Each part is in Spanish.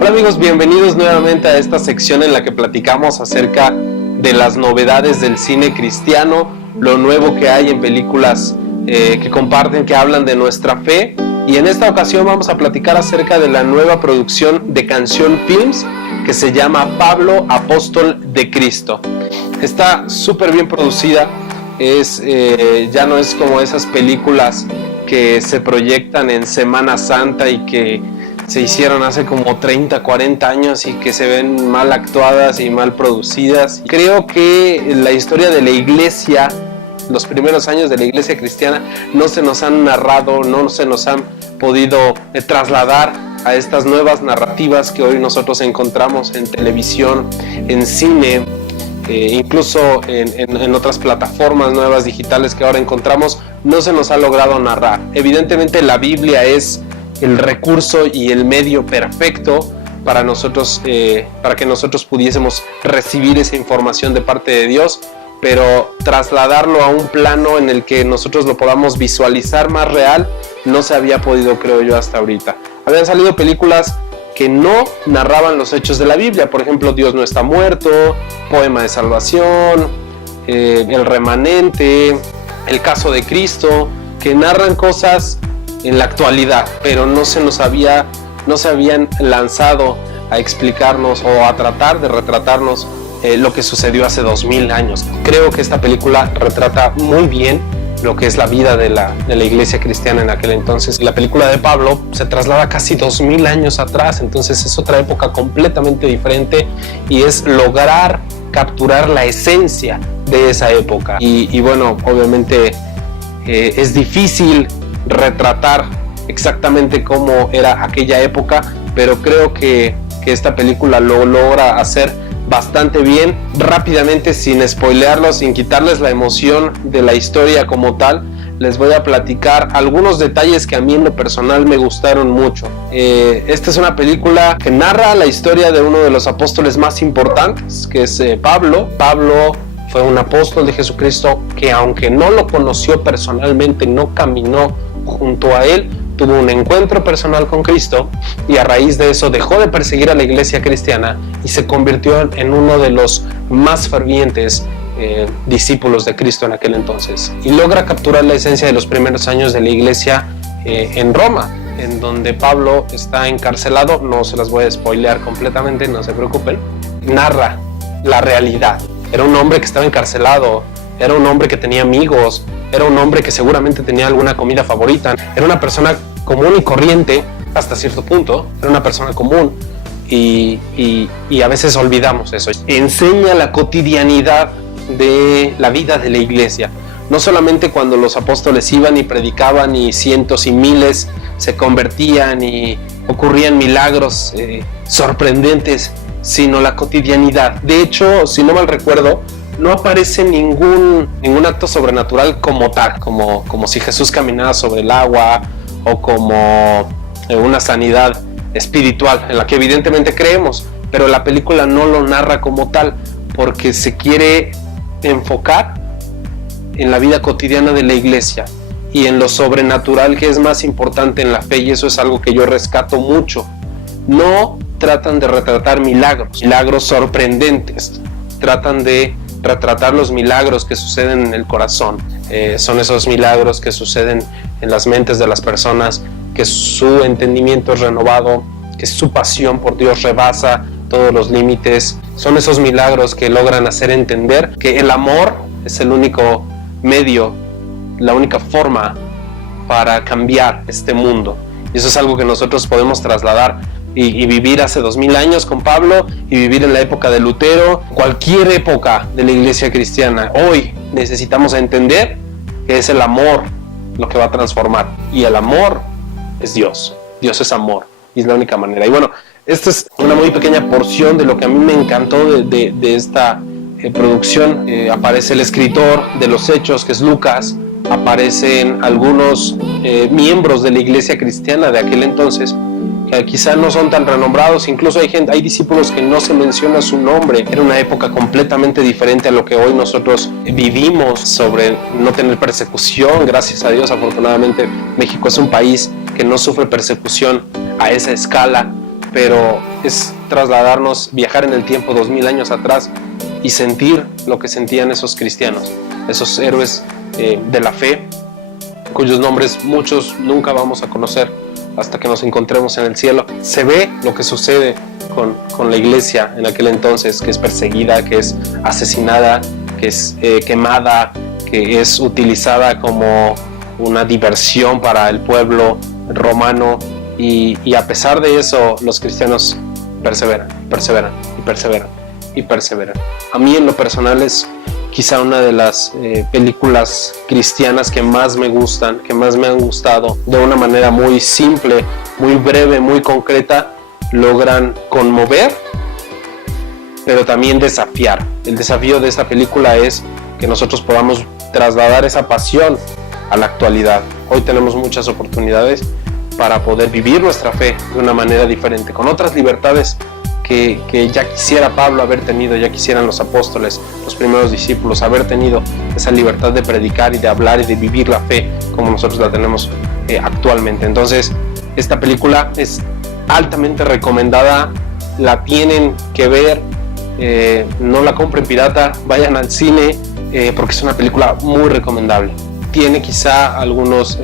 Hola amigos, bienvenidos nuevamente a esta sección en la que platicamos acerca de las novedades del cine cristiano, lo nuevo que hay en películas que comparten, que hablan de nuestra fe. Y en esta ocasión vamos a platicar acerca de la nueva producción de Canción Films que se llama Pablo, Apóstol de Cristo. Está súper bien producida, ya no es como esas películas que se proyectan en Semana Santa y que se hicieron hace como 30, 40 años y que se ven mal actuadas y mal producidas. Creo que la historia de la iglesia, los primeros años de la iglesia cristiana, no se nos han narrado, no se nos han podido trasladar a estas nuevas narrativas que hoy nosotros encontramos en televisión, en cine, incluso en otras plataformas nuevas digitales que ahora encontramos. No se nos ha logrado narrar. Evidentemente la Biblia es el recurso y el medio perfecto para nosotros, para que nosotros pudiésemos recibir esa información de parte de Dios, pero trasladarlo a un plano en el que nosotros lo podamos visualizar más real, no se había podido, creo yo, hasta ahorita. Habían salido películas que no narraban los hechos de la Biblia, por ejemplo, Dios no está muerto, Poema de Salvación, El Remanente, El Caso de Cristo, que narran cosas en la actualidad, pero no se habían lanzado a explicarnos o a tratar de retratarnos lo que sucedió hace 2000 años. Creo que esta película retrata muy bien lo que es la vida de la iglesia cristiana en aquel entonces. La película de Pablo se traslada casi 2000 años atrás, entonces es otra época completamente diferente y es lograr capturar la esencia de esa época. Y bueno, obviamente es difícil retratar exactamente cómo era aquella época, pero creo que esta película lo logra hacer bastante bien. Rápidamente, sin spoilearlo, sin quitarles la emoción de la historia como tal, les voy a platicar algunos detalles que a mí en lo personal me gustaron mucho. Esta es una película que narra la historia de uno de los apóstoles más importantes, que es Pablo. Pablo fue un apóstol de Jesucristo que, aunque no lo conoció personalmente, no caminó junto a él, tuvo un encuentro personal con Cristo y a raíz de eso dejó de perseguir a la iglesia cristiana y se convirtió en uno de los más fervientes discípulos de Cristo en aquel entonces, y logra capturar la esencia de los primeros años de la iglesia en Roma, en donde Pablo está encarcelado. No se las voy a spoilear completamente, no se preocupen. Narra la realidad. Era un hombre que estaba encarcelado, era un hombre que tenía amigos, era un hombre que seguramente tenía alguna comida favorita, era una persona común y corriente hasta cierto punto, era una persona común y a veces olvidamos eso. Enseña la cotidianidad de la vida de la iglesia, no solamente cuando los apóstoles iban y predicaban y cientos y miles se convertían y ocurrían milagros sorprendentes, sino la cotidianidad. De hecho, si no mal recuerdo, no aparece ningún acto sobrenatural como tal, como si Jesús caminara sobre el agua o como una sanidad espiritual en la que evidentemente creemos, pero la película no lo narra como tal porque se quiere enfocar en la vida cotidiana de la iglesia y en lo sobrenatural, que es más importante en la fe, y eso es algo que yo rescato mucho. No tratan de retratar milagros sorprendentes, tratan de retratar los milagros que suceden en el corazón. Son esos milagros que suceden en las mentes de las personas, que su entendimiento es renovado, que su pasión por Dios rebasa todos los límites. Son esos milagros que logran hacer entender que el amor es el único medio, la única forma para cambiar este mundo. Y eso es algo que nosotros podemos trasladar y vivir hace 2000 años con Pablo y vivir en la época de Lutero, cualquier época de la iglesia cristiana. Hoy necesitamos entender que es el amor lo que va a transformar, y el amor es Dios. Dios es amor y es la única manera. Y bueno, esta es una muy pequeña porción de lo que a mí me encantó de esta producción. Aparece el escritor de los Hechos, que es Lucas, aparecen algunos miembros de la iglesia cristiana de aquel entonces, que quizá no son tan renombrados, incluso hay discípulos que no se menciona su nombre. Era una época completamente diferente a lo que hoy nosotros vivimos, sobre no tener persecución. Gracias a Dios, afortunadamente, México es un país que no sufre persecución a esa escala, pero es trasladarnos, viajar en el tiempo 2000 años atrás y sentir lo que sentían esos cristianos, esos héroes de la fe, cuyos nombres muchos nunca vamos a conocer hasta que nos encontremos en el cielo. Se ve lo que sucede con la iglesia en aquel entonces, que es perseguida, que es asesinada, que es quemada, que es utilizada como una diversión para el pueblo romano, y a pesar de eso los cristianos perseveran y perseveran. A mí en lo personal es quizá una de las películas cristianas que más me gustan, que más me han gustado. De una manera muy simple, muy breve, muy concreta, logran conmover, pero también desafiar. El desafío de esta película es que nosotros podamos trasladar esa pasión a la actualidad. Hoy tenemos muchas oportunidades para poder vivir nuestra fe de una manera diferente, con otras libertades que ya quisiera Pablo haber tenido, ya quisieran los apóstoles, los primeros discípulos, haber tenido esa libertad de predicar y de hablar y de vivir la fe como nosotros la tenemos actualmente. Entonces, esta película es altamente recomendada, la tienen que ver, no la compren pirata, vayan al cine, porque es una película muy recomendable. Tiene quizá algunos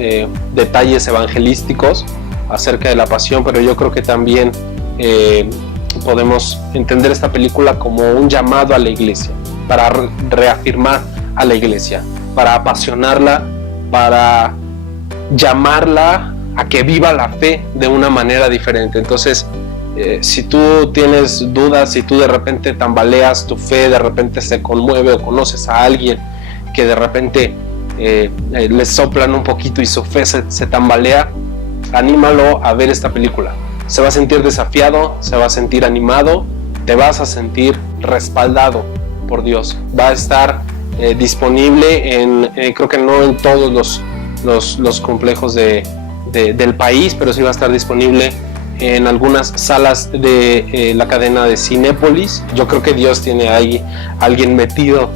detalles evangelísticos acerca de la pasión, pero yo creo que también podemos entender esta película como un llamado a la iglesia, para reafirmar a la iglesia, para apasionarla, para llamarla a que viva la fe de una manera diferente. Entonces, si tú tienes dudas, si tú de repente tambaleas, tu fe de repente se conmueve, o conoces a alguien que de repente le soplan un poquito y su fe se tambalea, anímalo a ver esta película. Se va a sentir desafiado, se va a sentir animado, te vas a sentir respaldado por Dios. Va a estar disponible creo que no en todos los complejos del país, pero sí va a estar disponible en algunas salas de la cadena de Cinépolis. Yo creo que Dios tiene ahí alguien metido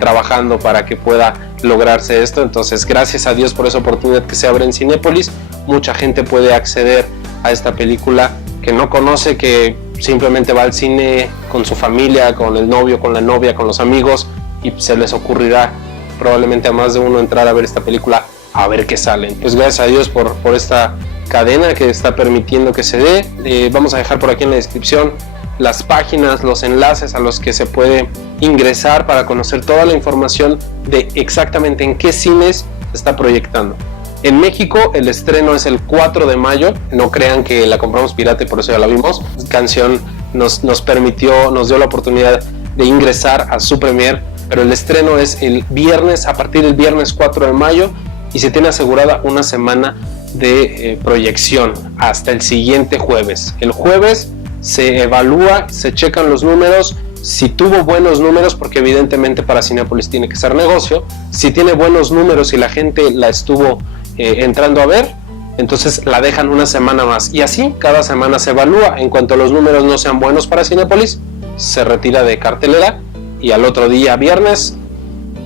trabajando para que pueda lograrse esto. Entonces, gracias a Dios por esa oportunidad que se abre en Cinépolis. Mucha gente puede acceder a esta película que no conoce, que simplemente va al cine con su familia, con el novio, con la novia, con los amigos, y se les ocurrirá probablemente a más de uno entrar a ver esta película, a ver qué salen. Pues gracias a Dios por esta cadena que está permitiendo que se dé. Vamos a dejar por aquí en la descripción las páginas, los enlaces a los que se puede ingresar para conocer toda la información de exactamente en qué cines se está proyectando. En México el estreno es el 4 de mayo, no crean que la compramos pirata y por eso ya la vimos. La canción nos dio la oportunidad de ingresar a su premier, pero el estreno es el viernes, a partir del viernes 4 de mayo, y se tiene asegurada una semana de proyección hasta el siguiente jueves. El jueves se evalúa, se checan los números, si tuvo buenos números, porque evidentemente para Cinépolis tiene que ser negocio. Si tiene buenos números y la gente la estuvo entrando a ver, entonces la dejan una semana más, y así cada semana se evalúa. En cuanto los números no sean buenos para Cinépolis, se retira de cartelera, y al otro día, viernes,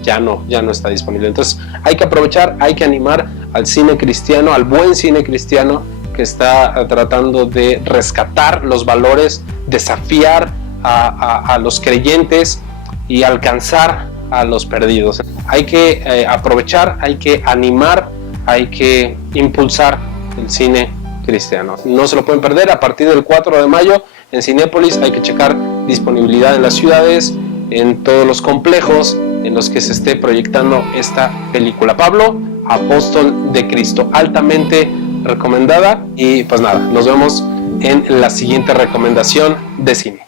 ya no está disponible. Entonces hay que aprovechar, hay que animar al cine cristiano, al buen cine cristiano que está tratando de rescatar los valores, desafiar a los creyentes y alcanzar a los perdidos. Hay que aprovechar, hay que animar, hay que impulsar el cine cristiano. No se lo pueden perder. A partir del 4 de mayo en Cinépolis. Hay que checar disponibilidad en las ciudades, en todos los complejos en los que se esté proyectando esta película. Pablo, apóstol de Cristo, altamente recomendada. Y pues nada, nos vemos en la siguiente recomendación de cine.